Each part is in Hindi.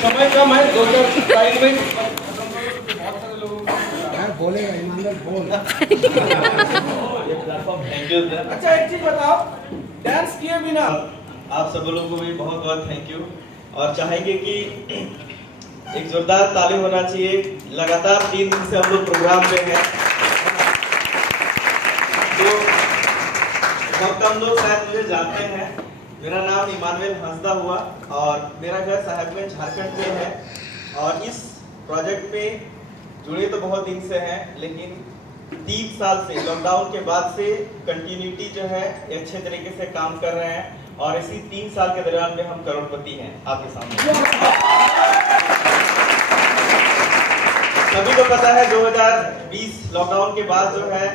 समय कम है, 2-4 लाइन में बहुत सारे लोग बोलेगा ईमानदार बोल। Thank you sir. अच्छा एक चीज बताओ, डांस किए बिना आप सब लोगों को भी बहुत बहुत थैंक यू, और चाहेंगे कि एक जोरदार ताली होना चाहिए। लगातार 3 दिन से हम लोग प्रोग्राम पे हैं, तो बहुत कम लोग शायद मुझे जानते हैं। मेरा नाम इमानुएल हंसदा हुआ और मेरा घर साहेबगंज झारखंड में है, और इस प्रोजेक्ट पे जुड़े तो बहुत दिन से हैं, लेकिन 3 साल से लॉकडाउन के बाद से कंटिन्यूटी जो है अच्छे तरीके से काम कर रहे हैं, और इसी 3 साल के दौरान में हम करोड़पति हैं आपके सामने। सभी को पता है 2020 लॉकडाउन के बाद जो है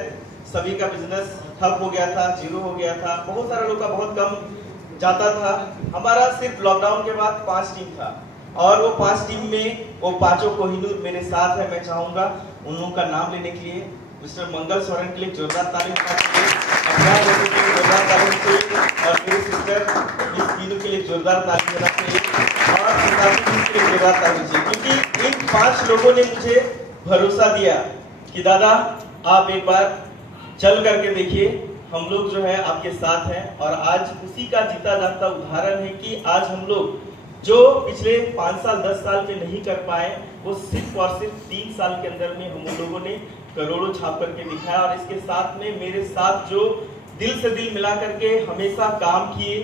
सभी का बिजनेस ठप हो गया था, जीरो हो गया था, बहुत सारे लोग का बहुत कम जाता था। हमारा सिर्फ लॉकडाउन के बाद 5 टीम था, और वो 5 टीम में वो 5 कोहिनूर मेरे साथ है। मैं चाहूंगा उन लोगों का नाम लेने के लिए मिस्टर मंगल सोरेन के लिए जोरदार ताली चाहिए, अपना लोगों के लिए जोरदार ताली चाहिए, और मेरी सिस्टर मिस कीनू के लिए जोरदार ताली देना चाहिए, और सितारी के लिए जोरदार ताली चाहिए, क्योंकि इन 5 लोगों ने मुझे भरोसा दिया कि दादा आप एक बार चल करके देखिए, हम लोग जो है आपके साथ हैं। और आज उसी का जीता जागता उदाहरण है कि आज हम लोग जो पिछले 5 साल 10 साल में नहीं कर पाए, वो सिर्फ और सिर्फ 3 साल के अंदर में हम लोगों ने करोड़ों छाप करके दिखाया। और इसके साथ में मेरे साथ जो दिल से दिल मिला करके हमेशा काम किए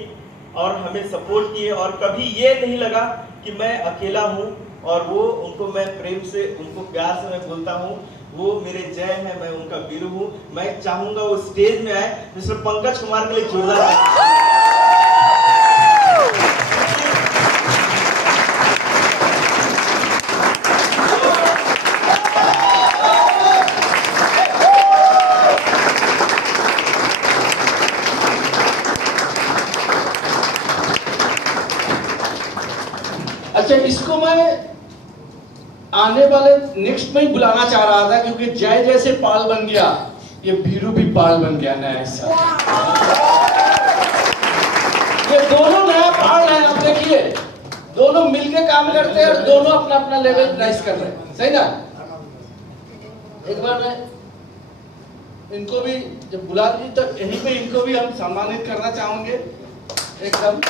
और हमें सपोर्ट किए, और कभी ये नहीं लगा कि मैं अकेला हूँ, और वो उनको मैं प्रेम से, उनको प्यार से मैं बोलता हूँ, वो मेरे जय है, मैं उनका वीरू हूँ। मैं चाहूंगा वो स्टेज में आए, मिस्टर पंकज कुमार के लिए जोरदार। अच्छा, इसको मैं आने वाले नेक्स्ट में ही बुलाना चाह रहा था, क्योंकि जय जैसे पाल बन गया, ये वीरू भी पाल बन गया नया हिस्सा। ये दोनों नया पाल है, आप देखिए दोनों मिलके काम करते हैं और दोनों अपना अपना लेवल राइज कर रहे हैं, सही ना। एक बार मैं इनको भी जब बुला दी तो यहीं पे इनको भी हम सम्मानित करना चाहेंगे एकदम।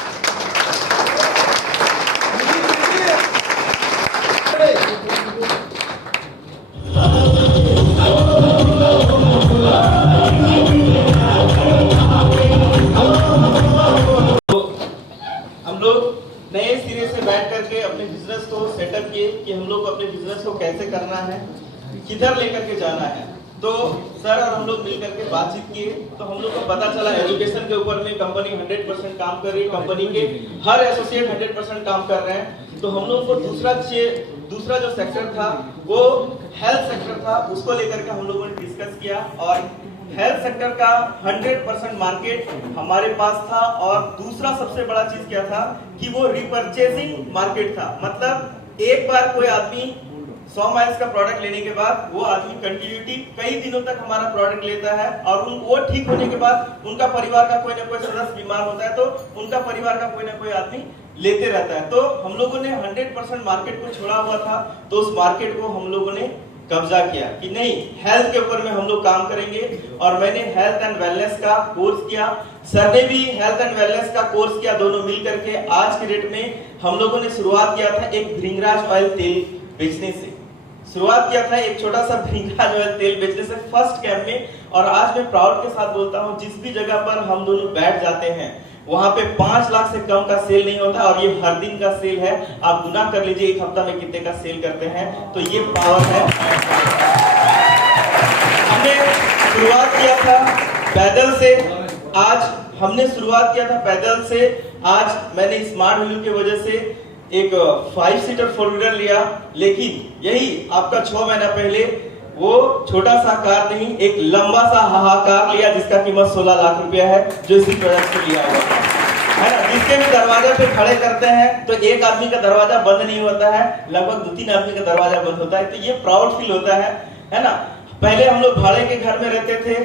हम लोग नए सिरे से बैठ करके अपने बिजनेस को सेटअप किए कि हम लोग अपने बिजनेस को कैसे करना है, किधर लेकर के जाना है। तो सर और हम लोग मिल करके बातचीत किए, तो हम लोग को पता चला एजुकेशन के ऊपर में कंपनी 100% काम कर रही है, कंपनी के हर एसोसिएट 100% काम कर रहे हैं। तो हम लोग को दूसरा जो सेक्टर था वो हेल्थ सेक्टर था, उसको लेकर के हम लोगों ने डिस्कस किया, और हेल्थ सेक्टर का 100% मार्केट हमारे पास था। और दूसरा सबसे बड़ा चीज क्या था कि वो रिपर्चेसिंग मार्केट था, मतलब एक बार कोई आदमी 100 माइल्स का प्रोडक्ट लेने के बाद वो आदमी कंटिन्यूटी कई दिनों तक हमारा प्रोडक्ट लेता है, और वो ठीक होने के बाद उनका परिवार का कोई ना कोई सदस्य बीमार होता है, तो उनका परिवार का कोई ना कोई आदमी लेते रहता है। तो हम लोगों ने 100% मार्केट को छोड़ा हुआ था, तो उस मार्केट को हम लोगों ने कब्जा किया कि नहीं, हेल्थ के ऊपर में हम लोग काम करेंगे। और मैंने हेल्थ एंड वेलनेस का कोर्स किया, सर ने भी हेल्थ एंड वेलनेस का कोर्स किया, दोनों मिल करके आज के डेट में हम लोगों ने शुरुआत किया था एक भृंगराज ऑयल तेल बेचने से। शुरुआत किया था एक छोटा सा भृंगराज ऑयल तेल बेचने से फर्स्ट कैंप में। और आज मैं प्राउड के साथ बोलता हूँ, जिस भी जगह पर हम दोनों बैठ जाते हैं वहां पे 5 लाख से कम का सेल नहीं होता, और ये हर दिन का सेल है। आप गुना कर लीजिए एक हफ्ता में कितने का सेल करते हैं, तो ये पावर है। हमने शुरुआत किया था पैदल से, आज हमने शुरुआत किया था पैदल से, आज मैंने स्मार्ट वैल्यू की वजह से एक 5 सीटर 4 व्हीलर लिया, लेकिन यही आपका 6 महीना पहले वो छोटा सा कार नहीं, एक लंबा सा हाहाकार लिया जिसका कीमत 16 लाख रुपया है, जो इसी प्रोडक्ट से लिया हुआ है ना। जिसके भी दरवाजे पे खड़े करते हैं तो एक आदमी का दरवाजा बंद नहीं होता है, लगभग 2-3 आदमी का दरवाजा बंद होता है। तो ये प्राउड फील होता है ना। पहले हम लोग भाड़े के घर में रहते थे,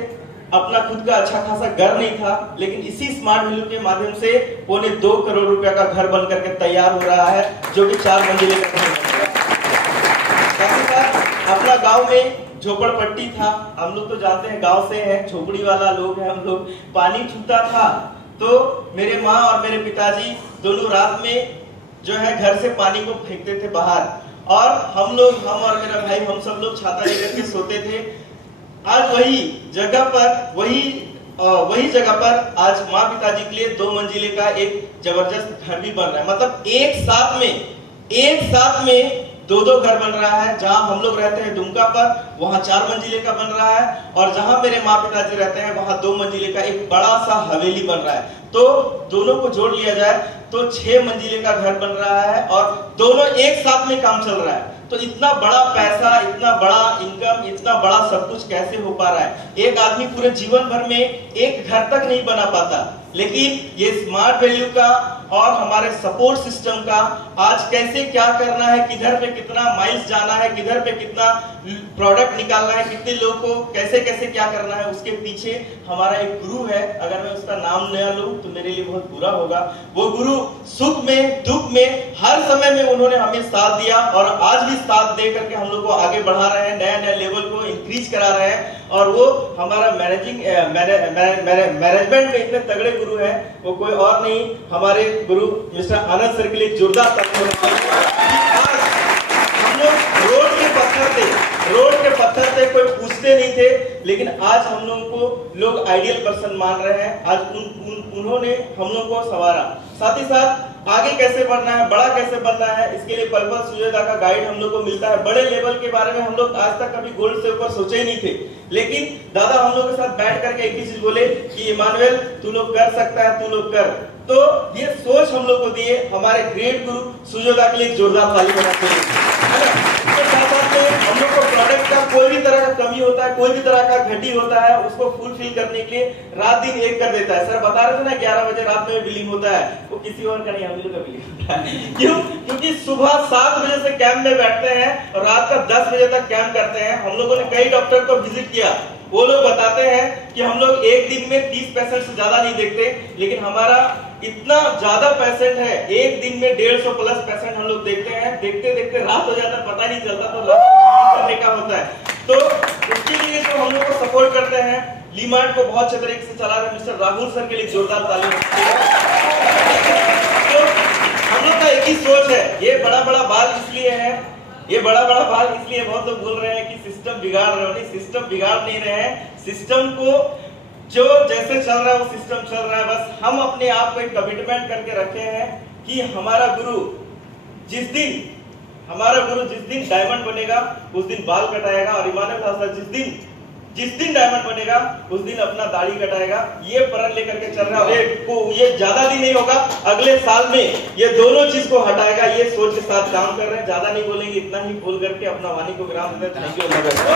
अपना खुद का अच्छा खासा घर नहीं था, लेकिन इसी स्मार्ट वैल्यू के माध्यम से 2.25 करोड़ रुपया का घर बन करके तैयार हो रहा है, जो कि 4 मंजिले का घर बन रहा है। अपना गांव में झोपड़पट्टी था, हम लोग तो जानते हैं गांव से हैं, झोपड़ी वाला लोग हैं हम लोग। पानी छूटा था तो मेरे माँ और मेरे पिताजी दोनों रात में जो है घर से पानी को फेंकते थे बाहर, और हम और मेरा भाई, हम सब लोग छाता लेकर के सोते थे। आज वही जगह पर आज माँ पिताजी के लिए 2 मंजिले का एक जबरदस्त घर भी बन रहा है। मतलब एक साथ में 2 घर बन रहा है। जहां हम लोग रहते हैं दुमका पर, वहां 4 मंजिले का बन रहा है, और जहां मेरे माँ पिताजी रहते हैं वहां 2 मंजिले का एक बड़ा सा हवेली बन रहा है। तो दोनों को जोड़ लिया जाए तो 6 मंजिले का घर बन रहा है, और दोनों एक साथ में काम चल रहा है। तो इतना बड़ा पैसा, इतना बड़ा इनकम, इतना बड़ा सब कुछ कैसे हो पा रहा है? एक आदमी पूरे जीवन भर में एक घर तक नहीं बना पाता, लेकिन ये स्मार्ट वैल्यू का और हमारे सपोर्ट सिस्टम का आज कैसे क्या करना है, किधर पे कितना माइल्स जाना है, किधर पे कितना प्रोडक्ट निकालना है, कितने लोगों को कैसे कैसे क्या करना है, उसके पीछे हमारा एक गुरु है। अगर मैं उसका नाम न लूं तो मेरे लिए बहुत बुरा होगा। वो गुरु सुख में दुख में हर समय में उन्होंने हमें साथ दिया, और आज भी साथ दे करके हम लोग को आगे बढ़ा रहे हैं, नया नया लेवल को इंक्रीज करा रहे हैं। और वो हमारा मैनेजमेंट में इतने तगड़े गुरु हैं, वो कोई और नहीं, हमारे गुरु मिस्टर आनंद सर के लिए जोरदार तालियां। हम लोग रोड के पत्थर थे, कोई पूछते नहीं थे, लेकिन आज हम लोगों को लोग आइडियल पर्सन मान रहे हैं। आज उन्होंने हम लोगों को संवारा। साथ ही साथ आगे कैसे बढ़ना है, बड़ा कैसे बनना है, इसके लिए पल पल सूर्योदय का गाइड हम लोग को मिलता है। बड़े लेवल के बारे में हम लोग आज तक कभी गोल्ड से ऊपर सोचे ही नहीं थे, लेकिन दादा हम लोग के साथ बैठ करके एक ही चीज बोले कि इमानुएल तू लोग कर सकता है, तू लोग कर। तो ये सोच हम लोग को दिए हमारे ग्रेट गुरु सूर्योदय के लिए जोरदार ताली बजाते हैं। हम लोग को प्रोडक्ट का कोई भी तरह का कमी होता है, कोई भी तरह का घटी होता है, उसको फुलफिल करने के लिए रात दिन एक कर देता है। सर बता रहे थे ना 11 बजे रात में बिलिंग होता है, वो किसी और का नहीं, हम लोग का बिलिंग होता है। क्यों? क्योंकि सुबह 7 बजे से कैंप में बैठते हैं और रात का 10 बजे तक कैंप करते हैं। हम लोगों ने कई डॉक्टर को विजिट किया, वो लोग बताते हैं कि हम लोग एक दिन में 30 पेशेंट से ज्यादा नहीं देखते, लेकिन हमारा इतना ज्यादा पेशेंट है, एक दिन में 150 प्लस पेशेंट हम लोग देखते हैं। देखते देखते रात हो जाता है, पता नहीं चलता, तो करने का होता है। तो उसके लिए जो हम लोग को सपोर्ट करते हैं, लीमार्ट को बहुत अच्छे तरीके से चला रहे मिस्टर राहुल सर के लिए जोरदार ताली। तो हम लोग का एक ही सोच है, ये बड़ा बाल इसलिए है, ये बड़ा बाल इसलिए बहुत लोग बोल रहे हैं कि सिस्टम बिगाड़ रहे हो। नहीं, सिस्टम बिगाड़ नहीं रहे हैं, सिस्टम को जो जैसे चल रहा है वो सिस्टम चल रहा है। बस हम अपने आप को एक कमिटमेंट करके रखे हैं कि हमारा गुरु जिस दिन डायमंड बनेगा उस दिन बाल कटाएगा, और इमानुएल सर जिस दिन डायमंड बनेगा उस दिन अपना दाढ़ी कटाएगा। ये प्रण लेकर के चल रहा है। ये ज्यादा दिन नहीं होगा, अगले साल में ये दोनों चीज को हटाएगा। ये सोच के साथ काम कर रहे हैं। ज्यादा नहीं बोलेंगे, इतना ही बोल करके अपना वाणी को विराम देते हैं। Thank you.